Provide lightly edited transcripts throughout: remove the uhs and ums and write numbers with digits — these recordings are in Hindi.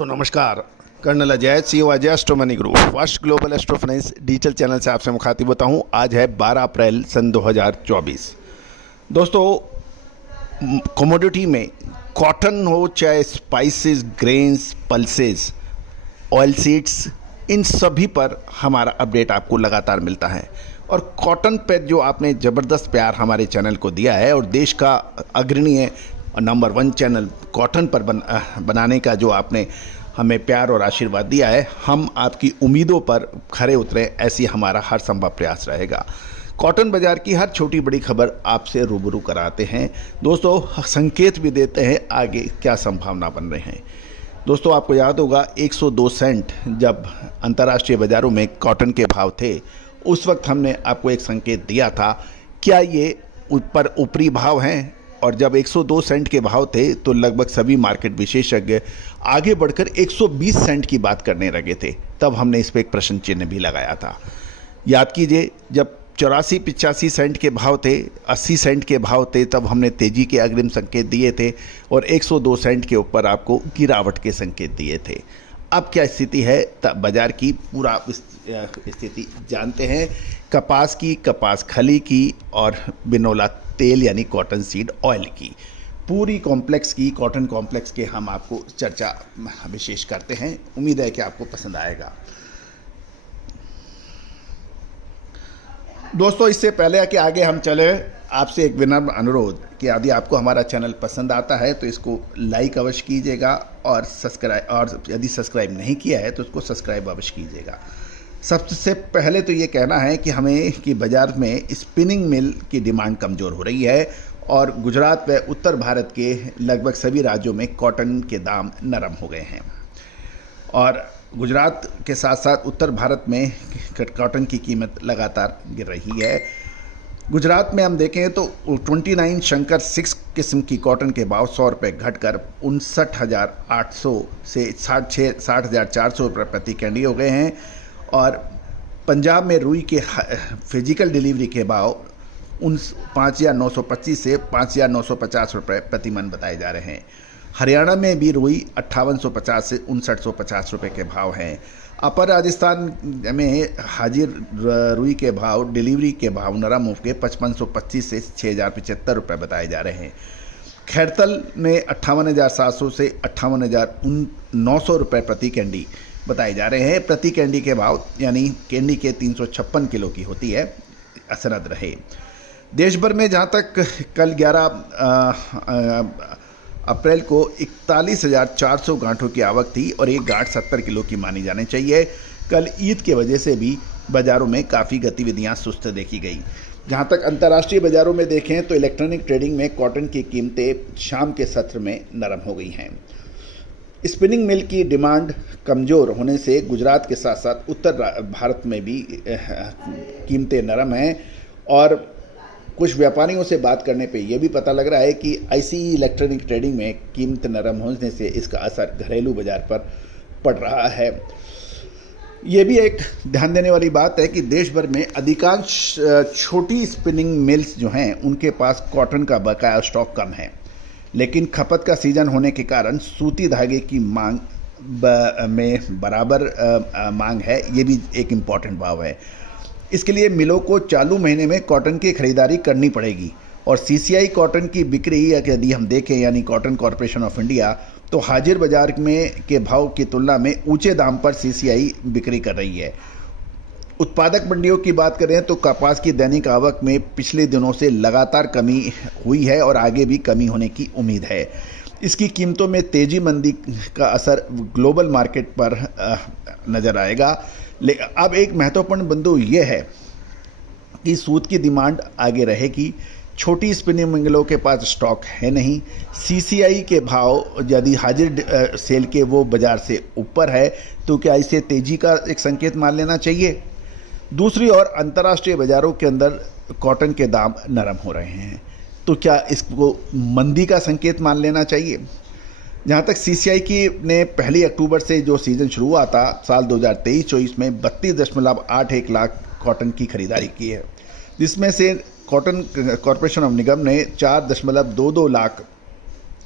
तो नमस्कार, colonel Ajay CEO Ajay astro money group first global astro finance digital channel से आपसे मुखातिब होता हूँ। आज है 12 अप्रैल सन 2024। दोस्तों, कमोडिटी में कॉटन हो चाहे spices, grains, pulses, oil seeds, इन सभी पर हमारा अपडेट आपको लगातार मिलता है। और कॉटन पर जो आपने ज़बरदस्त प्यार हमारे चैनल को दिया है और देश का अग्रणीय नंबर 1 चैनल कॉटन पर बनाने का जो आपने हमें प्यार और आशीर्वाद दिया है, हम आपकी उम्मीदों पर खरे उतरे, ऐसी हमारा हर संभव प्रयास रहेगा। कॉटन बाज़ार की हर छोटी बड़ी खबर आपसे रूबरू कराते हैं दोस्तों, संकेत भी देते हैं आगे क्या संभावना बन रहे हैं। दोस्तों, आपको याद होगा 102 सेंट जब अंतर्राष्ट्रीय बाज़ारों में कॉटन के भाव थे, उस वक्त हमने आपको एक संकेत दिया था, क्या ये ऊपरी भाव हैं? और जब 102 सेंट के भाव थे तो लगभग सभी मार्केट विशेषज्ञ आगे बढ़कर 120 सेंट की बात करने लगे थे। तब हमने इस पर एक प्रश्न चिन्ह भी लगाया था। याद कीजिए, जब 84-85 सेंट के भाव थे, 80 सेंट के भाव थे, तब हमने तेज़ी के अग्रिम संकेत दिए थे और 102 सेंट के ऊपर आपको गिरावट के संकेत दिए थे। अब क्या स्थिति है बाज़ार की, पूरा स्थिति जानते हैं। कपास की, कपास खली की और बिनोला तेल यानी कॉटन सीड ऑयल की, पूरी कॉम्प्लेक्स की, कॉटन कॉम्प्लेक्स के हम आपको चर्चा विशेष करते हैं। उम्मीद है कि आपको पसंद आएगा। दोस्तों, इससे पहले कि आगे हम चले, आपसे एक विनम्र अनुरोध कि यदि आपको हमारा चैनल पसंद आता है तो इसको लाइक अवश्य कीजिएगा और यदि सब्सक्राइब नहीं किया है तो उसको सब्सक्राइब अवश्य कीजिएगा। सबसे पहले तो ये कहना है कि बाज़ार में स्पिनिंग मिल की डिमांड कमज़ोर हो रही है और गुजरात व उत्तर भारत के लगभग सभी राज्यों में कॉटन के दाम नरम हो गए हैं। और गुजरात के साथ साथ उत्तर भारत में कॉटन की कीमत लगातार गिर रही है। गुजरात में हम देखें तो 29 शंकर 6 किस्म की कॉटन के भाव 100 रुपये घटकर 59,800 से 60,400 रुपये प्रति कैंडी हो गए हैं। और पंजाब में रुई के फिजिकल डिलीवरी के भाव 5,925 से 5,950 रुपये प्रति मन बताए जा रहे हैं। हरियाणा में भी रुई 5850 से 5950 रुपये के भाव हैं। अपर राजस्थान में हाजिर रुई के भाव, डिलीवरी के भाव नरम होकर 5525 से 6,075 रुपये बताए जा रहे हैं। खैरतल में 58,700 से 58,900 रुपये प्रति कैंडी बताए जा रहे हैं। प्रति कैंडी के भाव यानी कैंडी के 356 किलो की होती है, असरद रहे। देश भर में जहां तक कल 11 अप्रैल को 41,400 गांठों की आवक थी और एक गांठ 70 किलो की मानी जानी चाहिए। कल ईद के वजह से भी बाज़ारों में काफ़ी गतिविधियां सुस्त देखी गई। जहां तक अंतर्राष्ट्रीय बाज़ारों में देखें तो इलेक्ट्रॉनिक ट्रेडिंग में कॉटन की कीमतें शाम के सत्र में नरम हो गई हैं। स्पिनिंग मिल की डिमांड कमज़ोर होने से गुजरात के साथ साथ उत्तर भारत में भी कीमतें नरम हैं। और कुछ व्यापारियों से बात करने पे ये भी पता लग रहा है कि ICE इलेक्ट्रॉनिक ट्रेडिंग में कीमत नरम होने से इसका असर घरेलू बाज़ार पर पड़ रहा है। ये भी एक ध्यान देने वाली बात है कि देश भर में अधिकांश छोटी स्पिनिंग मिल्स जो हैं उनके पास कॉटन का बकाया स्टॉक कम है, लेकिन खपत का सीजन होने के कारण सूती धागे की मांग में बराबर मांग है। ये भी एक इम्पॉर्टेंट भाव है। इसके लिए मिलों को चालू महीने में कॉटन की खरीदारी करनी पड़ेगी। और CCI कॉटन की बिक्री यदि हम देखें यानी कॉटन कॉरपोरेशन ऑफ इंडिया, तो हाजिर बाजार में के भाव की तुलना में ऊंचे दाम पर CCI बिक्री कर रही है। उत्पादक मंडियों की बात करें तो कपास की दैनिक आवक में पिछले दिनों से लगातार कमी हुई है और आगे भी कमी होने की उम्मीद है। इसकी कीमतों में तेजी मंदी का असर ग्लोबल मार्केट पर नज़र आएगा। अब एक महत्वपूर्ण बिंदु ये है कि सूत की डिमांड आगे रहेगी। छोटी स्पिनिंग मिलों के पास स्टॉक है नहीं। CCI के भाव यदि हाजिर सेल के वो बाज़ार से ऊपर है तो क्या इसे तेज़ी का एक संकेत मान लेना चाहिए। दूसरी ओर अंतर्राष्ट्रीय बाज़ारों के अंदर कॉटन के दाम नरम हो रहे हैं, तो क्या इसको मंदी का संकेत मान लेना चाहिए। जहाँ तक CCI की ने 1 अक्टूबर से जो सीज़न शुरू हुआ था साल 2023-24 में 32.81 लाख कॉटन की खरीदारी की है, जिसमें से कॉटन कॉरपोरेशन ऑफ निगम ने 4.22 लाख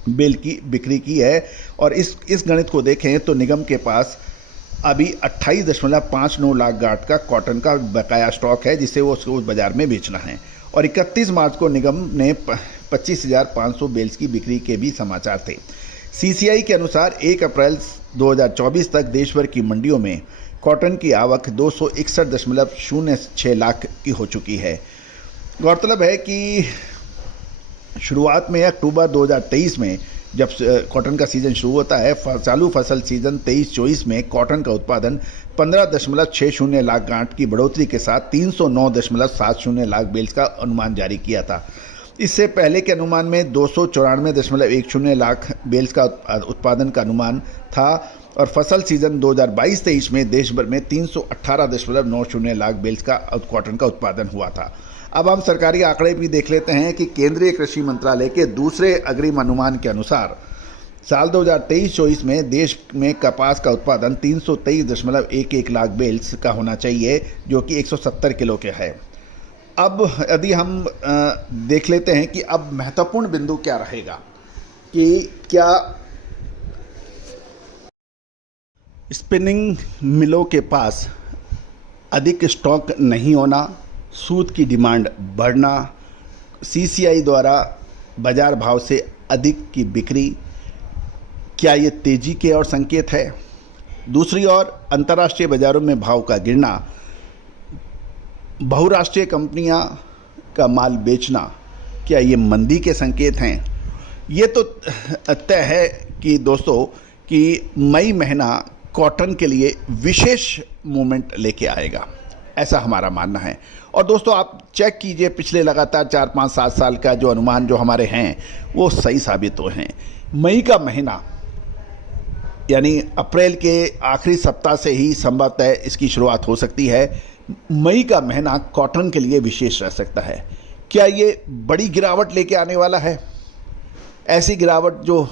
बेल की बिक्री की है। और इस गणित को देखें तो निगम के पास अभी 28.59 लाख गांठ का कॉटन का बकाया स्टॉक है, जिसे वो उसको बाजार में बेचना है। और 31 मार्च को निगम ने 25,500 बेल्स की बिक्री के भी समाचार थे। सीसीआई के अनुसार 1 अप्रैल 2024 तक देश भर की मंडियों में कॉटन की आवक 261.06 लाख की हो चुकी है। गौरतलब है कि शुरुआत में अक्टूबर 2023 में जब कॉटन का सीज़न शुरू होता है, चालू फसल सीज़न 23-24 में कॉटन का उत्पादन 15.60 लाख गांठ की बढ़ोतरी के साथ 309.70 लाख बेल्स का अनुमान जारी किया था। इससे पहले के अनुमान में 294.10 लाख बेल्स का उत्पादन का अनुमान था और फसल सीजन 2022-23 में देश भर में 318.90 लाख बेल्स का कॉटन का उत्पादन हुआ था। अब हम सरकारी आंकड़े भी देख लेते हैं कि केंद्रीय कृषि मंत्रालय के दूसरे अग्रिम अनुमान के अनुसार साल 2023-24 में देश में कपास का उत्पादन 323.11 लाख बेल्स का होना चाहिए, जो कि 170 किलो के है। अब यदि हम देख लेते हैं कि अब महत्वपूर्ण बिंदु क्या रहेगा कि क्या स्पिनिंग मिलों के पास अधिक स्टॉक नहीं होना, सूत की डिमांड बढ़ना, सीसीआई द्वारा बाजार भाव से अधिक की बिक्री, क्या ये तेजी के और संकेत है? दूसरी ओर अंतर्राष्ट्रीय बाजारों में भाव का गिरना, बहुराष्ट्रीय कंपनियां का माल बेचना, क्या ये मंदी के संकेत हैं? ये तो तय है कि दोस्तों कि मई महीना कॉटन के लिए विशेष मूवमेंट लेके आएगा, ऐसा हमारा मानना है। और दोस्तों आप चेक कीजिए, पिछले लगातार 4, 5, 7 साल का जो अनुमान जो हमारे हैं वो सही साबित हुए हैं। मई का महीना यानी अप्रैल के आखिरी सप्ताह से ही संभवतः इसकी शुरुआत हो सकती है। मई का महीना कॉटन के लिए विशेष रह सकता है। क्या ये बड़ी गिरावट लेके आने वाला है? ऐसी गिरावट जो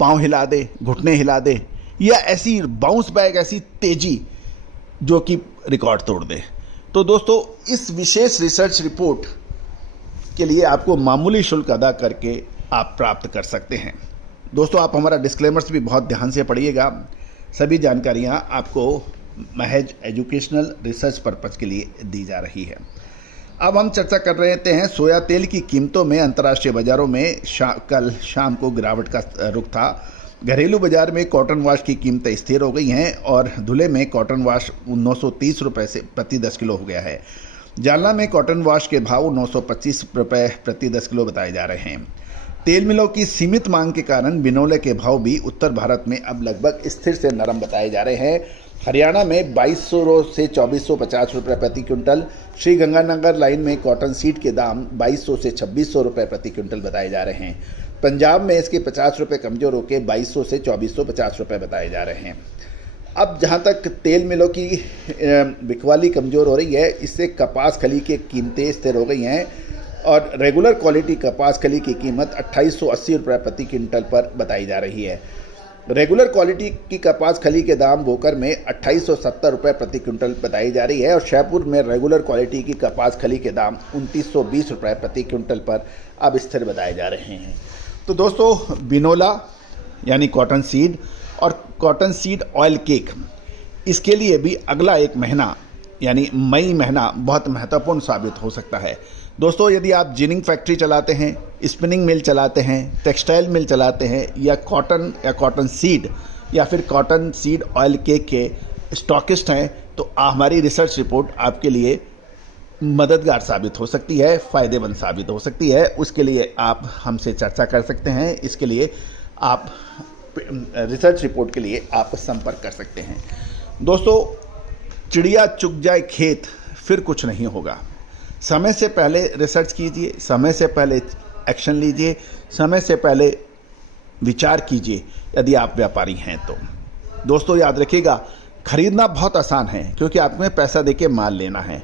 पांव हिला दे, घुटने हिला दे, या ऐसी बाउंस बैक, ऐसी तेजी जो कि रिकॉर्ड तोड़ दे? तो दोस्तों इस विशेष रिसर्च रिपोर्ट के लिए आपको मामूली शुल्क अदा करके आप प्राप्त कर सकते हैं। दोस्तों आप हमारा डिस्क्लेमर्स भी बहुत ध्यान से पढ़िएगा। सभी जानकारियां आपको महज एजुकेशनल रिसर्च पर्पज़ के लिए दी जा रही है। अब हम चर्चा कर रहे हैं सोया तेल की कीमतों में। अंतर्राष्ट्रीय बाजारों में कल शाम को गिरावट का रुख था। घरेलू बाजार में कॉटन वाश की कीमतें स्थिर हो गई हैं और धुले में कॉटन वाश 930 रुपये से प्रति 10 किलो हो गया है। जालना में कॉटन वाश के भाव 925 रुपये प्रति 10 किलो बताए जा रहे हैं। तेल मिलों की सीमित मांग के कारण बिनोले के भाव भी उत्तर भारत में अब लगभग स्थिर से नरम बताए जा रहे हैं। हरियाणा में 2200 से 2450 रुपये प्रति क्विंटल, श्री गंगानगर लाइन में कॉटन सीड के दाम 2200 से 2600 रुपये प्रति क्विंटल बताए जा रहे हैं। पंजाब में इसके 50 रुपये कमजोर होकर 2200 से 2450 रुपये बताए जा रहे हैं। अब जहां तक तेल मिलों की बिकवाली कमज़ोर हो रही है, इससे कपास खली की कीमतें स्थिर हो गई हैं और रेगुलर क्वालिटी कपास खली की कीमत 2880 रुपये प्रति क्विंटल पर बताई जा रही है। रेगुलर क्वालिटी की कपास खली के दाम बोकर में 2870 रुपये प्रति क्विंटल बताई जा रही है और शहपुर में रेगुलर क्वालिटी की कपास खली के दाम 2920 रुपये प्रति क्विंटल पर अब स्थिर बताए जा रहे हैं। तो दोस्तों बिनोला यानी कॉटन सीड और कॉटन सीड ऑयल केक, इसके लिए भी अगला एक महीना यानी मई महीना बहुत महत्वपूर्ण साबित हो सकता है। दोस्तों यदि आप जिनिंग फैक्ट्री चलाते हैं, स्पिनिंग मिल चलाते हैं, टेक्सटाइल मिल चलाते हैं या कॉटन सीड या फिर कॉटन सीड ऑयल केक के स्टॉकिस्ट हैं, तो हमारी रिसर्च रिपोर्ट आपके लिए मददगार साबित हो सकती है, फ़ायदेमंद साबित हो सकती है। उसके लिए आप हमसे चर्चा कर सकते हैं। इसके लिए आप रिसर्च रिपोर्ट के लिए आप संपर्क कर सकते हैं। दोस्तों चिड़िया चुग जाए खेत फिर कुछ नहीं होगा। समय से पहले रिसर्च कीजिए, समय से पहले एक्शन लीजिए, समय से पहले विचार कीजिए यदि आप व्यापारी हैं तो। दोस्तों याद रखिएगा, खरीदना बहुत आसान है क्योंकि आपको पैसा देके माल लेना है।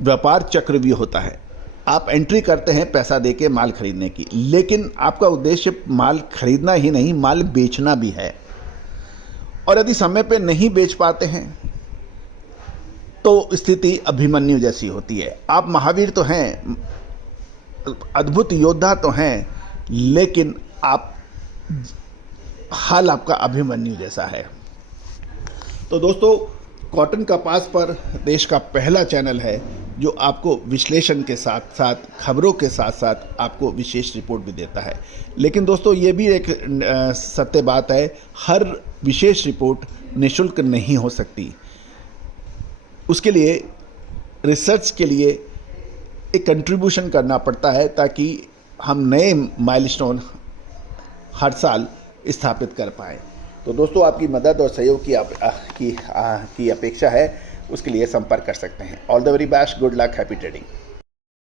व्यापार चक्रव्यूह होता है, आप एंट्री करते हैं पैसा देके माल खरीदने की, लेकिन आपका उद्देश्य माल खरीदना ही नहीं, माल बेचना भी है। और यदि समय पे नहीं बेच पाते हैं तो स्थिति अभिमन्यु जैसी होती है। आप महावीर तो हैं, अद्भुत योद्धा तो हैं, लेकिन हाल आपका अभिमन्यु जैसा है। तो दोस्तों, कॉटन कपास पर देश का पहला चैनल है जो आपको विश्लेषण के साथ साथ, खबरों के साथ साथ आपको विशेष रिपोर्ट भी देता है। लेकिन दोस्तों, ये भी एक सत्य बात है, हर विशेष रिपोर्ट निःशुल्क नहीं हो सकती। उसके लिए रिसर्च के लिए एक कंट्रीब्यूशन करना पड़ता है ताकि हम नए माइलस्टोन हर साल स्थापित कर पाएँ। तो दोस्तों, आपकी मदद और सहयोग की अपेक्षा है, उसके लिए संपर्क कर सकते हैं। All the very best, good luck, happy trading.